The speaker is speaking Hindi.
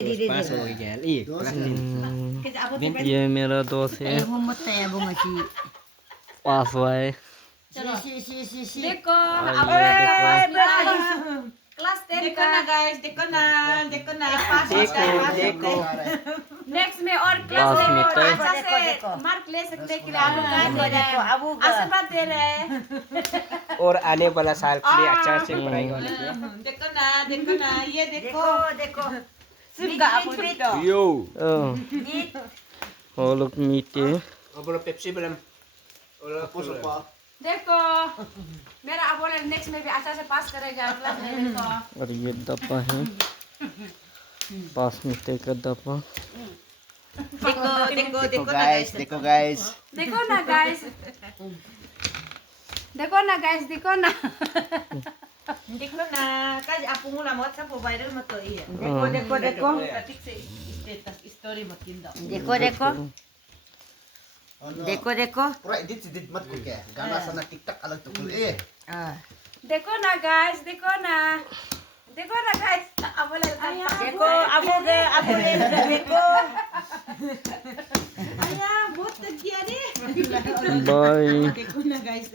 पास हो गया ये मेरा दोस्त है पास हुआ है देखो और अब ये देखो क्लास 10 देखो का ना गाइस, देखो ना पास होता है, पास होता है। नेक्स्ट में और क्लास पास में तो- अच्छा से मार्क ले सकने के लिए आप लोग क्या दे रहे हैं आशीर्वाद दे रहे हैं और आने वाला साल के लिए अच्छा से पढ़ाई होने की देखो ना ये देखो यो वो लोग मीठे बोलो पेप्सी belum बोलो देखो मेरा अब बोले नेक्स्ट में भी अच्छा से पास करेगा क्लास में देखो और ये डब्बा है पास मीठे का डब्बा देखो गाइस, देखो गाइस देखो ना गाइस देखो ना गाइस देखो ना देखो ना काय aku mula mo sa viral mo to iya देखो ketik sa status story mo kinda देखो Pura edit mat ko kaya. Gana sa na TikTok alag tukul eh. देखो ना गाइस देखो ना गाइस अब बोले देखो देखो aya बहुत तक दिया रे बाय देखो ना guys